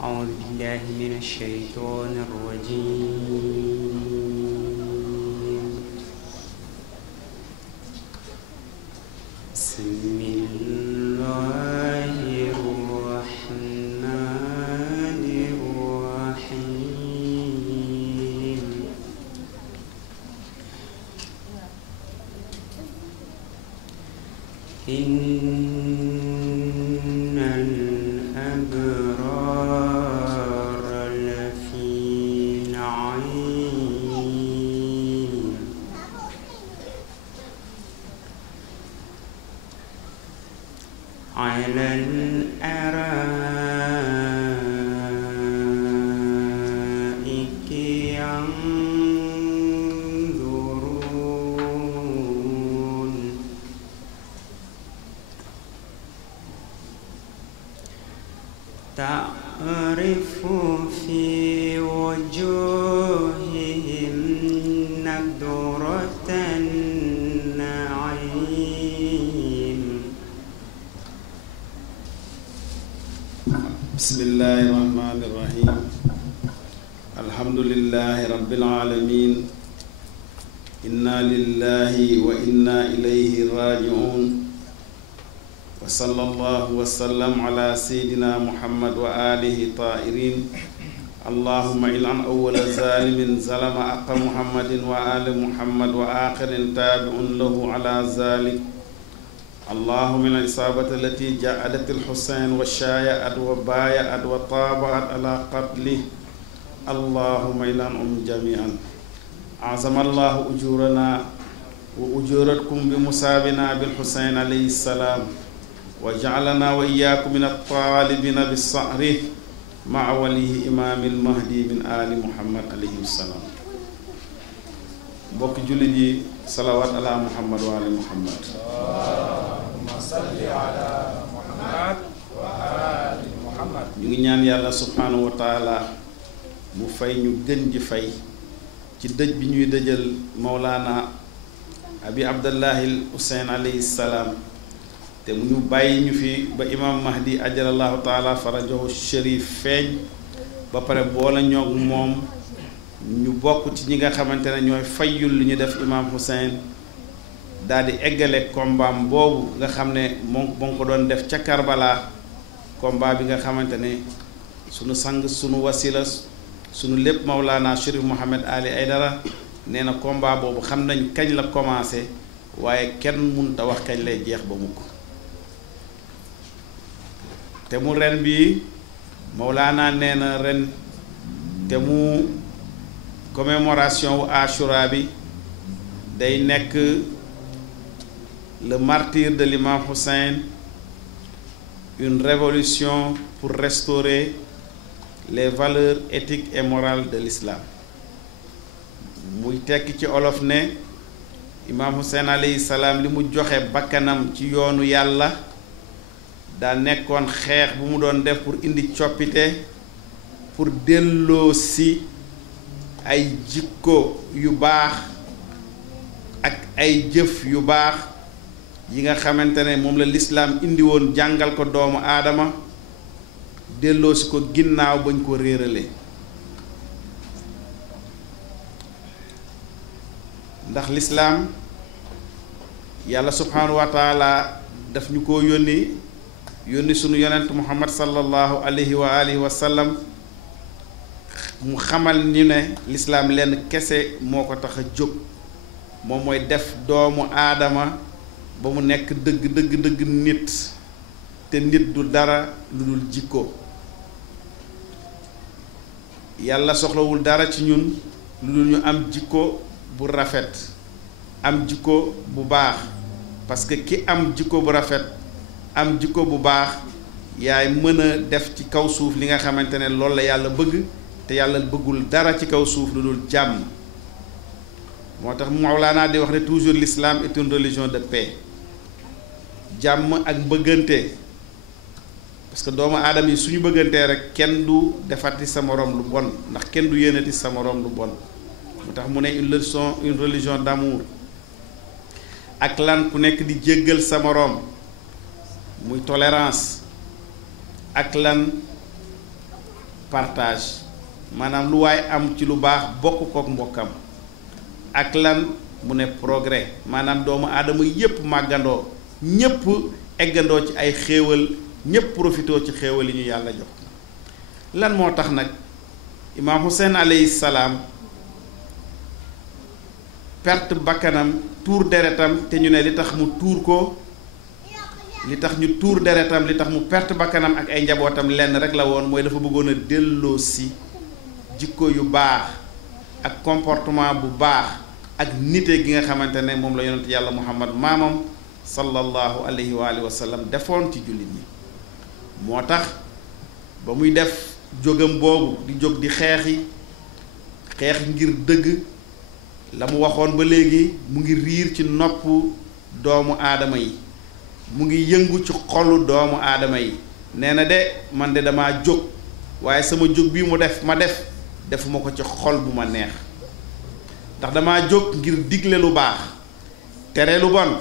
أعوذ بالله من الشيطان الرجيم. بسم الله الرحمن الرحيم. إن الأبرار لفي نعيم على الأرائك ينظرون تعرف في وجوههم نضرة النعيم. بسم الله الرحمن الرحيم. الحمد لله رب العالمين. إنا لله وإنا إليه راجعون. وصلى الله وسلم على سيدنا محمد وآله طاهرين. اللهم إلعن أول ظالم ظلم حق محمد وآل محمد وآخر تابع له على ذلك. اللهم من الإصابة التي جاءت الحسين وشايعت وبايعت وطابعت على قتله. اللهم إلعنهم جميعا. أعظم الله أجورنا وأجورتكم بمصابنا بالحسين عليه السلام، وجعلنا وإياكم من الطالبين بالصعر مع وليه إمام المهدي من آل محمد عليه السلام. mbokk jullit yi salawaat ala muhammad wa ali muhammad. allahumma salli ala muhammad wa ali muhammad. ñu ngi ñaan yàlla subhanahu wa taala mu fay ñu gën ji fay ci dëj bi ñuy dëjal Mawlana Abi Abdallahi Hussein alayhi salaam, te mu ñu bàyyi ñu fi ba imam Mahdi ajalallahu taala farajahu sharif feeñ ba pare boole ñoog moom ñu bokk ci ñi nga xamante ne ñooy fayyul li ñu def imam Hussein, daal di eggale kombaam boobu nga xam ne moom ko doon def ca Karbala, combat bi nga xamante ne sunu sang sunu wasila sunu lépp Mawlana Chérif Mohamed Ali Aydara nee na combat boobu xam nañ kañ la commencé waaye kenn mënut a wax kañ lay jeex ba mukk. te mu ren bi Mawlana nee na ren te mu commémoration wu Ashura bi day nekk le martyre de l'imam Hussein, une révolution pour restaurer les valeurs éthiques et morales de l'islam. muy tekki ci olof ne imam Hussein alayhi salaam li mu joxe bakkanam ci yoonu yàlla daa nekkoon xeex bu mu doon def pour indi coppite, pour delloo si ay jikko yu baax ak ay jëf yu baax yi nga xamante ne moom la lislaam indi woon jàngal ko doomu aadama, delloo si ko ginnaaw bañ ko réerale. ndax lislaam yàlla subhanahu wa taala daf ñu ko yónni sunu yonent muhammad sallallahu alayhi wa alihi wa sallam, mu xamal ñu ne lislaam lenn kese moo ko tax a jóg, moom mooy def doomu aadama ba mu nekk dëgg nit, te nit du dara lu dul jikko. yàlla soxlawul dara ci ñun lu dul ñu am jikko bu rafet, am jikko bu baax, parce que ki am jikko bu rafet am jikko bu baax yaay mën a def ci kaw suuf li nga xamante ne loolu la yàlla bëgg, te yàlla bëggul dara ci kaw suuf lu dul jàmm. moo tax Mawlana di wax ne toujours l'islam est une religion de paix, jàmm ak bëggante, parce que doomu aadama yi suñu bëggantee rek kenn du defati sa moroom lu bon, ndax kenn du yéenati sa moroom lu bon. moo tax mu ne une religion d'amour, ak lan ku nekk di jéggal sa moroom, muy tolérance, ak lan partage maanaam lu waay am ci lu baax bokk kook mbokkam ak lan mu ne progrès maanaam doomu aadama yépp màggandoo ñépp eggandoo ci ay xéewal ñépp profitoo ci xéewal yi ñu yàlla jox lan moo tax nag imaam Hussein alayhi salaam perte bakkanam tuur deretam te ñu ne li tax mu tuur ko li tax ñu tuur deretam li tax mu perte bakkanam ak ay njabootam lenn rek la woon mooy dafa bëggoon a delloo si jikko yu baax ak comportement bu baax ak nite gi nga xamante ne moom la yonent yàlla muhammad maamam sallallahu alayhi wa alihi wa sallam defoon ci jullit ñi moo tax ba muy def jógam boobu di jóg di xeexi xeex ngir dëgg la mu waxoon ba léegi mu ngi riir ci nopp doomu aadama yi mu ngi yëngu ci xolu doomu aadama yi nee na de man de damaa jóg waaye sama jóg bii mu def ma defuma ko ci xol bu ma neex ndax damaa jóg ngir digle lu baax tere lu bon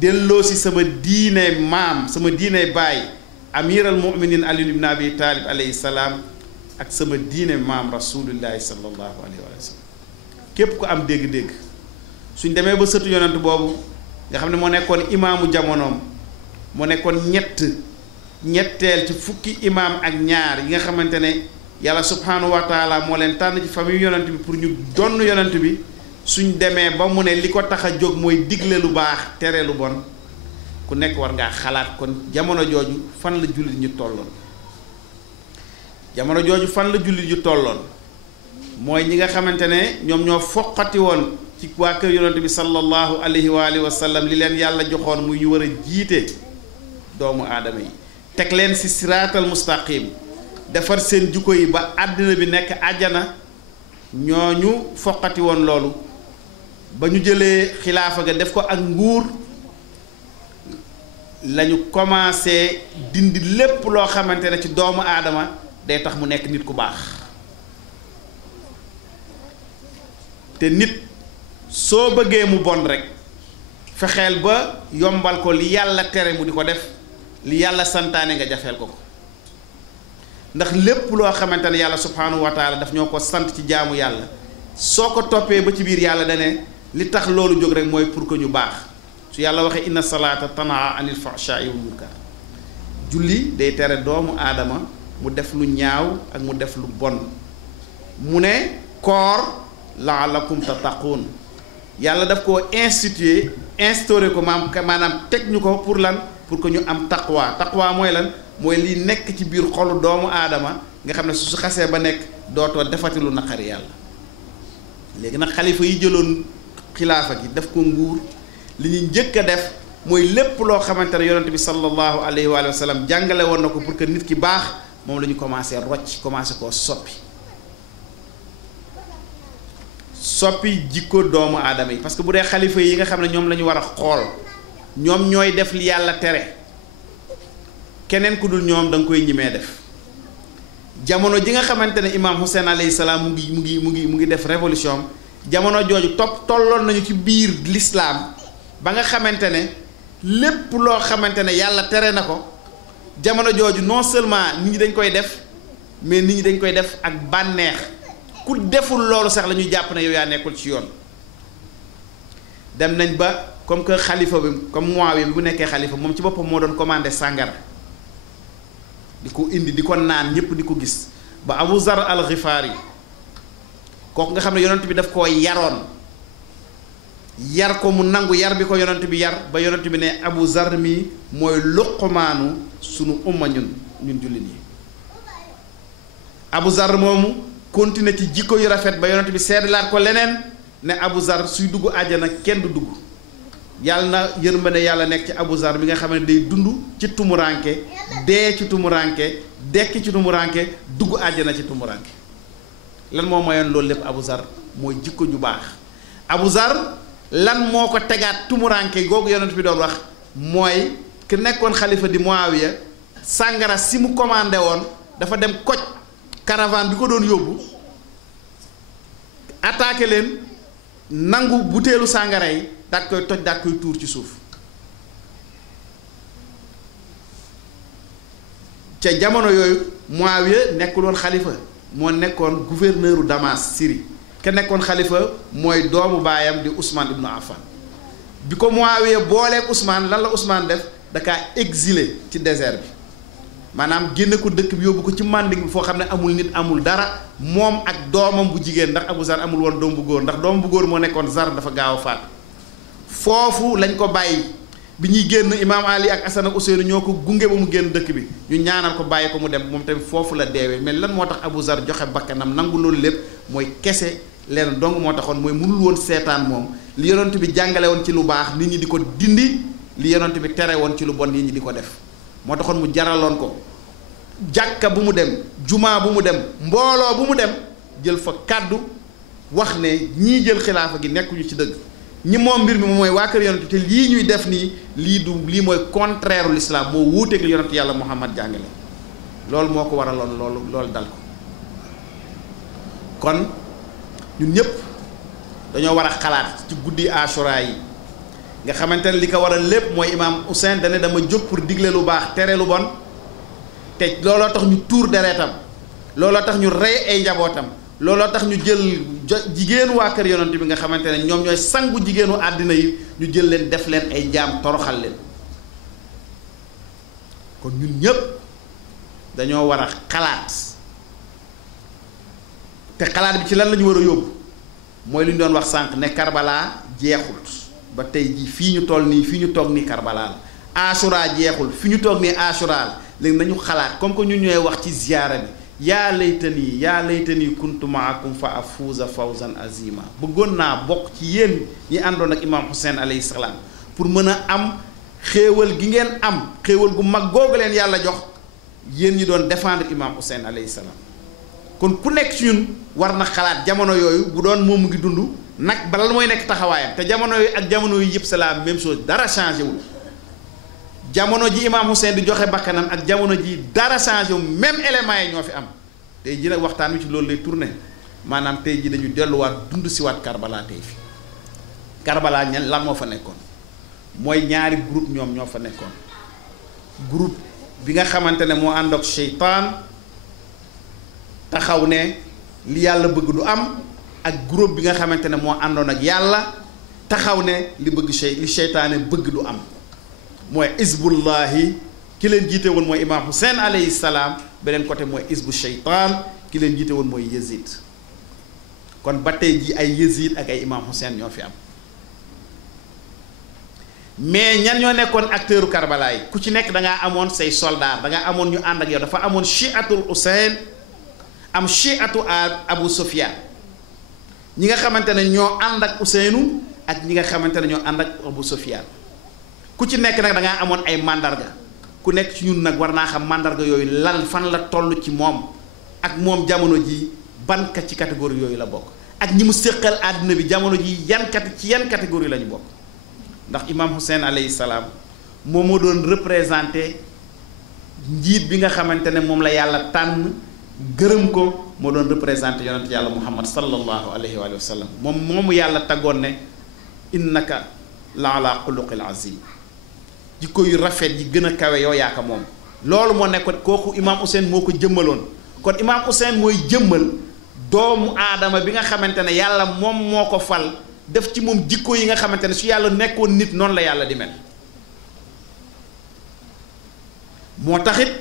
delloo si sama diine maam sama diine baay amiral muminin Ali ibn Abi Talib alayhi salaam ak sama diine maam rasulillahi sallallahu alayhi wa sallam képp ku am dégg-dégg suñ demee ba sëtu yonent boobu nga xam ne moo nekkoon imaamu jamonoom moo nekkoon ñetteel ci fukki imaam ak ñaar yi nga xamante ne yàlla subhanahu wa taala moo leen tànn ci famille yonent bi pour ñu donn yonent bi suñ demee ba mu ne li ko tax a jóg mooy digle lu baax tere lu bon ku nekk war ngaa xalaat kon jamono jooju fan la jullit ñu tolloon jamono jooju fan la jullit ñu tolloon mooy ñi nga xamante ne ñoom ñoo foqati woon ci waa kër yonent bi sallallahu alayhi wa alihi wa sallam li leen yàlla joxoon muy ñu war a jiite doomu aadama yi teg leen ci siraatal mustaqim defar seen jikko yi ba àddina bi nekk àjjana ñooñu foqati woon loolu ba ñu jëlee xilaafa ga def ko ak nguur lañu commencé dindi lépp loo xamante ne ci doomu aadama day tax mu nekk nit ku baax te nit soo bëggee mu bon rek fexeel ba yombal ko li yàlla tere mu di ko def li yàlla santaane nga jafeel ko ndax lépp loo xamante ne yàlla subhanahu wa taala daf ñoo ko sant ci jaamu yàlla soo ko toppee ba ci biir yàlla dane li tax loolu jóg rek mooy pour que ñu baax su yàlla waxee inna salaata tanha anil fahshaai wal munkar julli day tere doomu aadama mu def lu ñaaw ak mu def lu bon mu ne koor laalakum tattaquun yàlla daf koo instauré ko maanaam teg ñu ko pour lan pour que ñu am taqwa mooy lan mooy li nekk ci biir xolu doomu aadama nga xam ne su xasee ba nekk dootoo defati lu naqari yàlla léegi nag xalifa yi jëloon xilaafa gi def ko nguur li ñu njëkk a def mooy lépp loo xamante ne yonent bi sallallahu alayhi wa sallam jàngale woon na ko pour que nit ki baax moom la ñu commencé rocc commencé koo soppi jikko doomu aadama yi parce que bu dee xalifa yi nga xam ne ñoom la ñu war a xool ñoom ñooy def li yàlla tere keneen ku dul ñoom da nga koy ñimee def jamono ji nga xamante ne imaam Hussein alayhi salaam mu ngi def révolution jamono jooju tolloon nañu ci biir l'islam ba nga xamante ne lépp loo xamante ne yàlla tere na ko jamono jooju non seulement nit ñi dañ koy def mais nit ñi dañ koy def ak bànneex ku deful loolu sax la ñuy jàpp ne yow yaa nekkul ci yoon dem nañ ba comme que xalifa bi comme Muawiya bi bu nekkee xalifa moom ci boppam moo doon commandé sàngara di ko indi di ko naan ñëpp di ko gis ba Abu Zar al-Ghifari kooku nga xam ne yonent bi daf koo yaroon yar ko mu nangu yar bi ko yonent bi yar ba yonent bi ne Abu Zar mi mooy luqmaanu sunu umma ñun jullit yi Abu Zar moomu continuer ci jikko yu rafet ba yonent bi seedalaat ko leneen ne Abu Zar suy dugg àjjana kenn du dugg yàlla na yërmande yàlla nekk ci Abu Zar bi nga xam ne day dund ci tumuranke dee ci tumuranke dekki ci tumuranke dugg àjjana ci tumuranke lan moo mayoon loolu lépp Abu Zar mooy jikko ju baax Abu Zar lan moo ko tegaat tumuranke googu yonent bi doon wax mooy ki nekkoon xalifa di Muawiya sàngara si mu commandé woon dafa dem koj caravane bi ko doon yóbbu attaqué leen nangu butéelu sàngara yi daat koy toj daat koy tuur ci suuf ca jamono yooyu Muawiya nekkul woon xalifa moo nekkoon gouverneur u Damas Syrie ke nekkoon xalifa mooy doomu baayam di Ousmane ibnu Affan bi ko Muawiya booleeg Ousmane lan la Ousmane def da kaa exilé ci désert bi maanaam génne ko dëkk bi yóbbu ko ci Manding bi foo xam ne amul nit amul dara moom ak doomam bu jigéen ndax Abu Zar amul woon doom bu góor ndax doom bu góor moo nekkoon Zar dafa gaaw a faat foofu lañ ko bàyyi bi ñuy génn Imaam Ali ak Asan ak Useynu ñoo ko gunge ba mu génn dëkk bi ñu ñaanal ko bàyyi ko mu dem moom tamit foofu la deewee mais lan moo tax Abu Zar joxe bakkanam nangu loolu lépp mooy kese leen dong moo taxoon mooy mënul woon seetaan moom li yonent bi jàngale woon ci lu baax nit ñi di ko dindi li yonent bi tere woon ci lu bon nit ñi di ko def moo taxoon mu jaraloon ko jàkka bu mu dem jumaa bu mu dem mbooloo bu mu dem jël fa kàddu wax ne ñii jël xilaafa gi nekkuñu ci dëgg ñi moom mbir mi mooy waa kër yonent te lii ñuy def nii lii mooy contraire l'islam moo wuuteeg li yonent yàlla Muhammad jàngale loolu moo ko waraloon loolu dal ko kon ñun ñëpp dañoo war a xalaat ci guddi Ashura yi nga xamante ne li ko waral lépp mooy imaam Hussein dane dama jóg pour digle lu baax tere lu bon te looloo tax ñu tuur deretam looloo tax ñu rey ay njabootam looloo tax ñu jël jigéenu waa kër yonent bi nga xamante ne ñoom ñooy sangu jigéenu àddina yi ñu jël leen def leen ay jaam toroxal leen kon ñun ñëpp dañoo war a xalaat te xalaat bi ci lan la ñu war a yóbbu mooy li ñu doon wax sànq ne Karbala jeexul ba tey jii fii ñu toll nii fii ñu toog nii Karbala la Ashura jeexul fi ñu toog nii Ashura la léegi nañu xalaat comme que ñun ñooy wax ci ziyaara bi yaa laytani kuntu maakum fa afuuza fawzan azima bëggoon naa bokk ci yéen ñi àndoon ak imaam Hussein alayhi salaam pour mën a am xéewal gi ngeen am xéewal gu mag googu leen yàlla jox yéen ñi doon défendre imaam Hussein alayhi salaam kon ku nekk ci ñun war na xalaat jamono yooyu bu doon moom mu ngi dund nag balal mooy nekk taxawaayam te jamono yooyu ak jamono yu yëpp c'est la même chose dara changé wul jamono ji imaam Hussein di joxe bakkanam ak jamono ji dara changé wu même éléments yi ñoo fi am tey ji nag waxtaan wi ci loolu lay tourné maanaam tey ji dañu delluwaat dund si waat Karbala tey fi Karbala ñan lan moo fa nekkoon mooy ñaari groupe ñoom ñoo fa nekkoon groupe bi nga xamante ne moo ànd ak seytaan taxaw ne li yàlla bëgg du am ak groupe bi nga xamante ne moo àndoon ak yàlla taxaw ne li bëgg li seytaane bëgg du am mooy isbullahi ki leen jiite woon mooy imaam Hussein alayhi salaam beneen côté mooy isbu sheytaan ki leen jiite woon mooy Yazid kon ba tey ji ay Yazid ak ay imaam Hussein ñoo fi am mais ñan ñoo nekkoon acteuru Karbala yi ku ci nekk da ngaa amoon say soldat da ngaa amoon ñu ànd ak yow dafa amoon chiatul Hussein am chiatu Abu Sufyan ñi nga xamante ne ñoo ànd ak Husseinu ak ñi nga xamante ne ñoo ànd ak Abu Sufyan ku ci nekk nag da ngaa amoon ay mandarga ku nekk ci ñun nag war naa xam mandarga yooyu lan fan la toll ci moom ak moom jamono ji ban kat ci catégorie yooyu la bokk ak ñi mu séqal àddina bi jamono ji yan catégorie la ñu bokk ndax imam Hussein alayhi salaam moom moo doon représenté njiit bi nga xamante ne moom la yàlla tànn gërëm ko moo doon représenté yonent yàlla Muhammad sallallahu alayhi wa sallam moomu yàlla taggoon ne innaka la ala xuluqil azim jikko yu rafet yi gën a kawe yow yaaka moom loolu moo nekkoon kooku imaam Hussein moo ko jëmmaloon kon imaam Hussein mooy jëmmal doomu aadama bi nga xamante ne yàlla moom moo ko fal def ci moom jikko yi nga xamante ne su yàlla nekkoon nit noonu la yàlla di mel moo taxit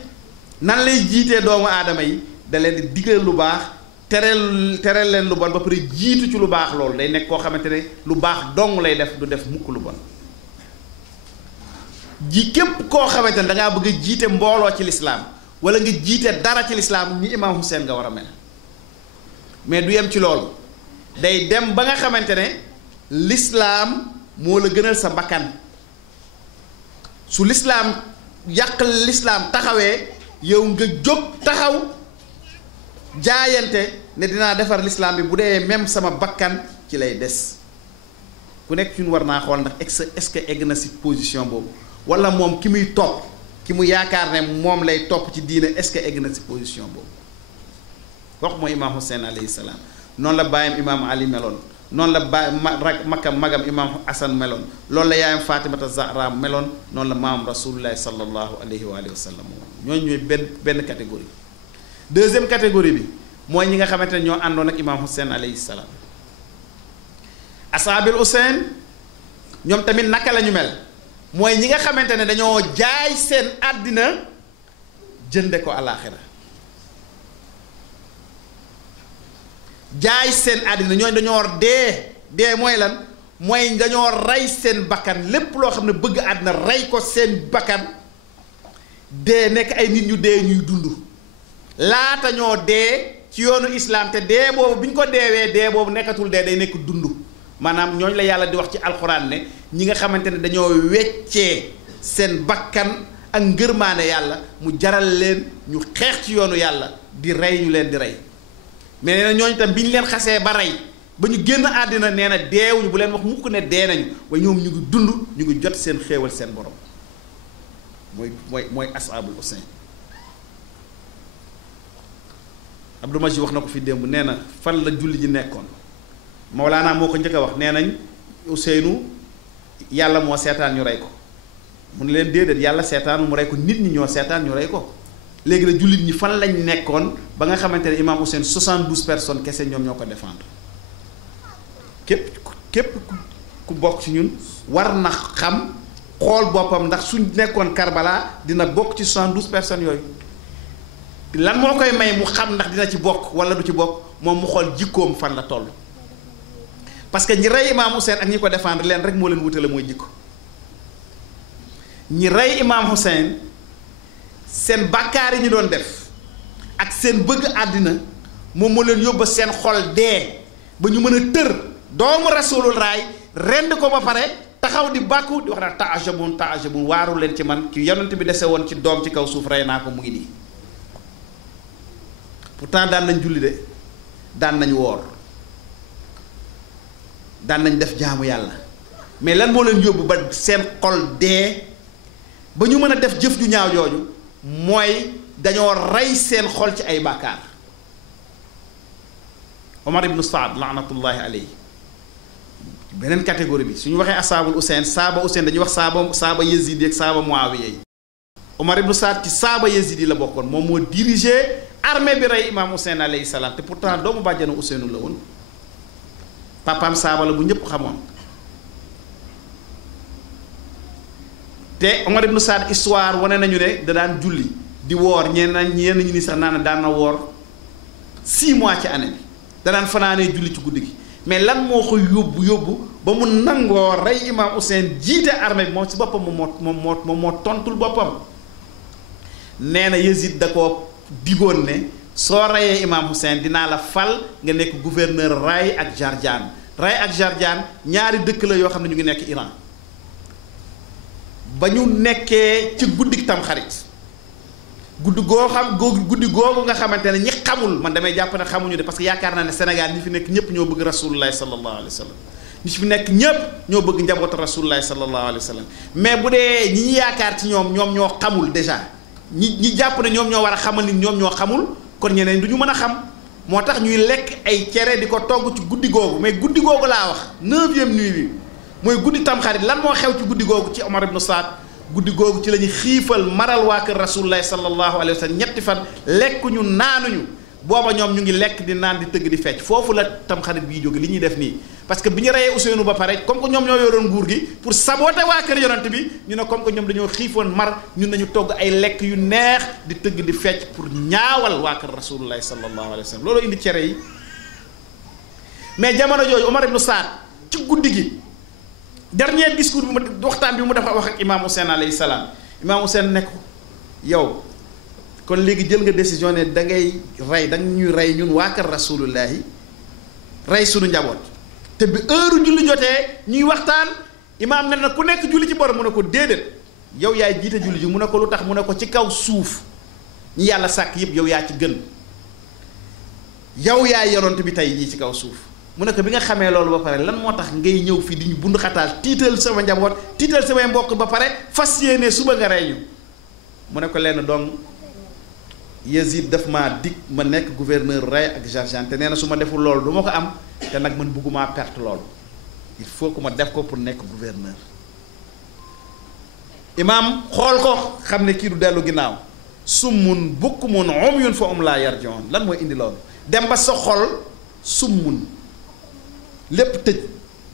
nan lay jiitee doomu aadama yi da leen di digal lu baax tereel leen lu bon ba pare jiitu ci lu baax loolu day nekk koo xamante ne lu baax dong lay def du def mukk lu bon ji képp koo xamante ne dangaa bëgg a jiite mbooloo ci lislaam wala nga jiite dara ci lislaam ni imaam Hussein nga war a mel mais du yem ci loolu day dem ba nga xamante ne lislaam moo la gënal sa bakkan su lislaam yàq lislaam taxawee yow nga jóg taxaw jaayante ne dinaa defar lislaam bi bu dee même sama bakkan ci lay des ku nekk ñun war naa xool ndax est-ce que egg na si position boobu wala moom ki muy topp ki mu yaakaar ne moom lay topp ci diine est-ce que egg na si position boobu kooku mooy imaam Hussein alayhi salaam noonu la baayam imaam Ali meloon noonu la magam imaam Hasan meloon loolu la yaayam Fatimata Zahra meloon noonu la maam rasulullahi sallallahu alayhi wa sallam ñooñu ñooy benn catégorie deuxième catégorie bi mooy ñi nga xamante ne ñoo àndoon ak imaam Hussein alayhi salaam. asaabil Hussein ñoom tamit naka la ñu mel mooy ñi nga xamante ne dañoo jaay seen àddina jënde ko alaaxira jaay seen àddina ñooñu dañoo dee mooy lan mooy dañoo rey seen bakkan lépp loo xam ne bëgg àddina rey ko seen bakkan dee nekk ay nit ñu dee ñuy dund laata ñoo dee ci yoonu islam te dee boobu bi ñu ko deewee dee boobu nekkatul dee day nekk dund maanaam ñooñu la yàlla di wax ci alxuraan ne ñi nga xamante ne dañoo weccee seen bakkan ak ngërmaane yàlla mu jaral leen ñu xeex ci yoonu yàlla di rey ñu leen di rey mais nee na ñooñu tam bi ñu leen xasee ba rey ba ñu génn àddina nee na deewuñu bu leen wax mukk ne dee nañu waaye ñoom ñu ngi dund ñu ngi jot seen xéewal seen borom mooy ashabul Hussein. Abdou Majid wax na ko fi démb nee na fan la julli ji nekkoon Mawlaana moo ko njëkk a wax nee nañ Ousseynou yàlla moo seetaan ñu rey ko mu ne leen déedéet yàlla seetaanu mu rey ko nit ñi ñoo seetaan ñu rey ko léegi nag jullit ñi fan lañ nekkoon ba nga xamante ne imaam Hussein 72 personnes kese ñoom ñoo ko défendre képp ku bokk ci ñun war na xam xool boppam ndax suñ nekkoon Karbala dina bokk ci 72 personnes yooyu lan moo koy may mu xam ndax dina ci bokk wala du ci bokk moom mu xool jikkoom fan la toll parce que ñi rey imaam Hussein ak ñi ko défendre leen rek moo leen wutale mooy jikko ñi rey imaam Hussein seen bàkkaar yi ñu doon def ak seen bëgg àddina moom moo leen yóbba seen xol dee ba ñu mën a tër doomu rasulul raay rend ko ba pare taxaw di bàkku di wax naa taajabun waaru leen ci man ki yonent bi dese woon ci doom ci kaw suuf rey naa ko mu ngi nii pourtant daan nañ julli de daan nañ woor daan nañ def jaamu yàlla mais lan moo leen yóbbu ba seen xol dee ba ñu mën a def jëf ju ñaaw jooju mooy dañoo rey seen xol ci ay bàkkaar Omar ibn Saad laanatullahi alayhi beneen catégorie bi suñu waxee asaabul Hussein saaba Hussein dañuy wax saaba Yazid yi ak saaba Muawiya yi Omar ibn Saad ci saaba Yazid yi la bokkoon moom moo dirigé armée bi rey imaam Hussein alayhi salaam te pourtant doomu bàjjanu Husseinu la woon papaam saaba la bu ñëpp xamoon te Omar ibn Saad histoire wane nañu ne da daan julli di woor ñenn ñi ni sax naan daan na woor 6 mois ci année bi da daan fanaanee julli ci guddi gi mais lan moo ko yóbbu ba mu nangoo rey imaam Hussein jiite armée bi moom si boppam moom moo tontul boppam nee na Yazid da ko digoon ne soo reyee imaam Hussein dinaa la fal nga nekk gouverneur Ray ak Jarjaan ñaari dëkk la yoo xam ne ñu ngi nekk Iran ba ñu nekkee ci guddik Tamxarit guddi googu nga xamante ne ñi xamul man damay jàpp ne xamuñu de parce que yaakaar naa ne Sénégal ñi fi nekk ñëpp ñoo bëgg rasulullahi sallallahu alayhi wa sallam ñi fi nekk ñëpp ñoo bëgg njabootu rasulullahi sallallahu alayhi wa sallam mais bu dee ñi ñu yaakaar ci ñoom ñoo xamul déjà ñi jàpp ne ñoom ñoo war a xamal nit ñoom ñoo xamul kon ñeneen du ñu mën a xam moo tax ñuy lekk ay cere di ko togg ci guddi googu mais guddi googu laa wax 9e nuit bi mooy guddi Tamxarit lan moo xew ci guddi googu ci Omar ibn Saad guddi googu ci la ñu xiifal maral waa kër rasulullahi sallallahu alayhi wa sallam ñetti fan lekkuñu naanuñu booba ñoom ñu ngi lekk di naan di tëgg di fecc foofu la Tamxarit bii jóge li ñuy def nii parce que bi ñu reyee Ousseynou ba pare comme que ñoom ñoo yoroon nguur gi pour saboter waa kër yonent bi ñu ne comme que ñoom dañoo xiifoon mar ñun nañu togg ay lekk yu neex di tëgg di fecc pour ñaawal waa kër rasulullahi sallallahu alayhi wa sallam loolu indi cere yi mais jamono jooju Omar ibn Saad ci guddi gi dernier discours bi mu waxtaan bi mu dafa wax ak imaam Hussein alayhi salaam imaam Hussein nekk yow kon léegi jël nga décision ne da ngay rey da ñuy rey ñun waa kër rasulullahi rey suñu njaboot te bi heure julli jotee ñuy waxtaan imaam ne na ku nekk julli ci borom mu ne ko déedéet yow yaay jiite julli ji mu ne ko lu tax mu ne ko ci kaw suuf ñi yàlla sàkk yëpp yow yaa ci gën yow yaay yonent bi tey jii ci kaw suuf mu ne ko bi nga xamee loolu ba pare lan moo tax ngay ñëw fii di ñu bund xataal tiital sama njaboot tiital samay mbokk ba pare fas yéene suba nga rey ñu mu ne ko lenn donc Yazid daf maa dig ma nekk gouverneur Ray ak Jarjaan te nee na su ma deful loolu du ma ko am te nag man bëggumaa perte loolu il faut que ma def ko pour nekk gouverneur imaam xool ko xam ne kii du dellu ginnaaw summun bukmun umyun fa hum laa yarji'un lan mooy indi loolu dem ba sa xol summun lépp tëj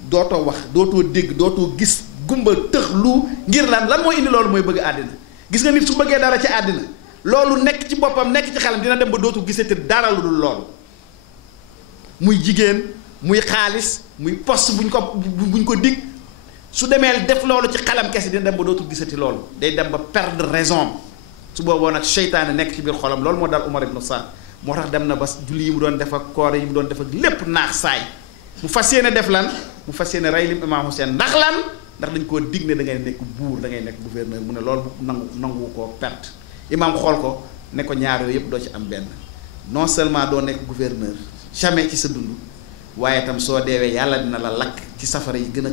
dootoo wax dootoo dégg dootoo gis gumba tëx lu ngir lan mooy indi loolu mooy bëgg àddina gis nga nit su bëggee dara ci àddina loolu nekk ci boppam nekk ci xelam dina dem ba dootu gisati dara lu dul loolu muy jigéen muy xaalis muy poste buñ ko dig su demee def loolu ci xelam kese dina dem ba dootu gisati loolu day dem ba perdre raison su booboo nag seytaane nekk ci biir xolam loolu moo dal Umar ibn Saad moo tax dem na ba julli yi mu doon def ak koor yi mu doon def ak lépp naax saay mu fas yéene def lan mu fas yéene rey lim Imam Hussein ndax lan ndax dañ koo dig ne da ngay nekk buur da ngay nekk gouverneur mu ne loolu nangu koo perte imam xool ko ne ko ñaar yooyu yëpp doo ci am benn non seulement doo nekk gouverneur jamais ci sa dund waaye itam soo deewee yàlla dina la lakk ci safara yi gën a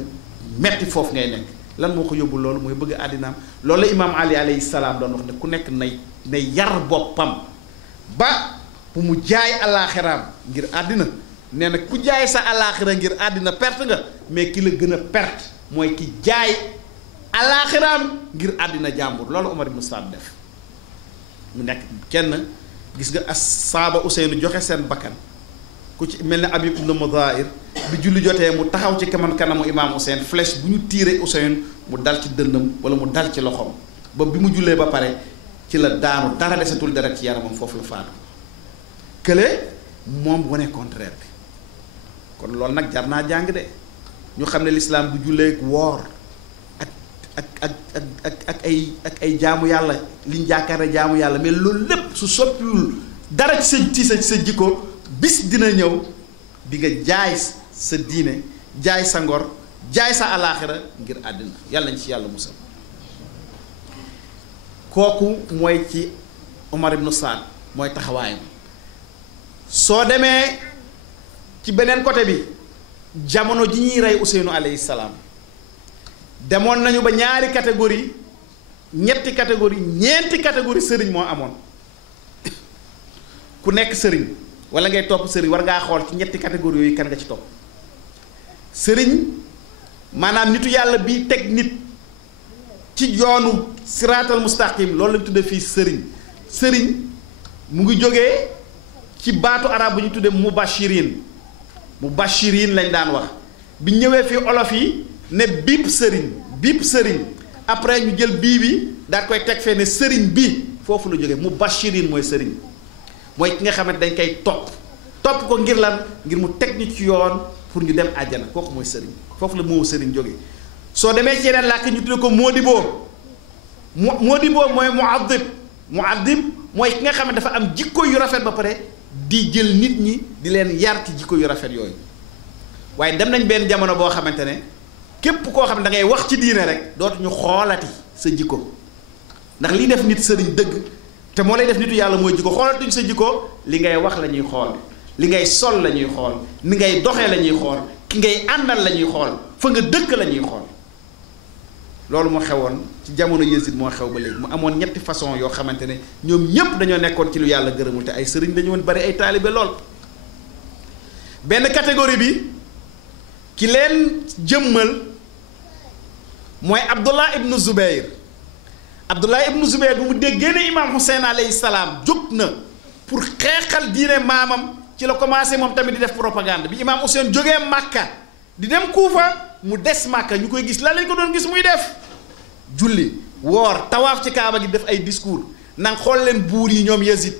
metti foofu ngay nekk lan moo ko yóbbu loolu mooy bëgg àddinaam loolu la imaam Ali alayhi salaam doon wax ne ku nekk nay yar boppam ba bu mu jaay alaaxiraam ngir àddina nee na ku jaay sa alaaxira ngir àddina perte nga mais ki la gën a perte mooy ki jaay alaaxiraam ngir àddina jàmbur loolu Umar ibn Saad def mu nekk kenn gis nga as saaba Ousseynou joxe seen bakkan ku ci mel ne Habib ibn Mudahir bi julli jotee mu taxaw ci kanamu imaam Ousseynou flèche bu ñu tiire Ousseynou mu dal ci dëndam wala mu dal ci loxoom ba bi mu jullee ba pare ci la daanu dara desatul deret ci yaramam foofu la faatu kële moom wane contraire bi kon loolu nag jar naa jàng de ñu xam ne lislaam du julleek woor ak ay jaamu yàlla liñ jaakaar ne jaamu yàlla mais loolu lépp su soppiwul dara ci sa jikko bis dina ñëw di nga jaay sa diine jaay sa ngor jaay sa alaaxira ngir àddina yàlla nañ ci yàlla musal kooku mooy ci Umar ibn Saad mooy taxawaayam soo demee ci beneen côté bi jamono ji ñuy rey Ousseynou alayhi salaam demoon nañu ba ñaari catégorie ñetti catégorie ñeenti catégorie sëriñ moo amoon ku nekk sëriñ wala ngay topp sëriñ war ngaa xool ci ñetti catégorie yooyu kan nga ci topp sëriñ maanaam nitu yàlla bi teg nit ci yoonu siraatal mustaqim loolu lañu tudde fii sëriñ mu ngi jógee ci baatu arab bu ñu tudde mubashirin lañ daan wax bi ñëwee fii olof yi ne biip sëriñ après ñu jël bii bi daal koy teg fee ne sëriñ bi foofu la jógee mubashirin mooy sëriñ mooy ki nga xamante dañ koy topp ko ngir lan ngir mu teg ñu ci yoon pour ñu dem àjjana kooku mooy sëriñ foofu la moo sëriñ jóge soo demee ci yeneen làkk ñu tudde ko moodiboo mooy muaddib mooy ki nga xam ne dafa am jikko yu rafet ba pare di jël nit ñi di leen yar ci jikko yu rafet yooyu waaye dem nañ benn jamono boo xamante ne képp koo xam ne da ngay wax ci diine rek dootuñu xoolati sa jikko ndax liy def nit sëriñ dëgg te moo lay def nitu yàlla mooy jikko xoolatuñ sa jikko li ngay wax la ñuy xool li ngay sol la ñuy xool ni ngay doxee la ñuy xool ki ngay àndal la ñuy xool fa nga dëkk la ñuy xool loolu moo xewoon ci jamono Yézid moo xew ba léegi mu amoon ñetti façon yoo xamante ne ñoom ñépp dañoo nekkoon ci lu yàlla gërëmul te ay sëriñ dañu woon bari ay taalibe lool benn catégorie bi ki leen jëmmal mooy Abdullah ibnu Zubayr bi mu déggee ne imaam Hussein alayhi salaam jóg na pour xeexal diine maamam ci la commencé moom tamit di def propagande bi imaam Hussein jógee Màkka di dem Kuufa mu des Màkka ñu koy gis lan lañ ko doon gis muy def julli woor tawaaf ci Kaaba gi def ay discours nang xool leen buur yi ñoom Yazid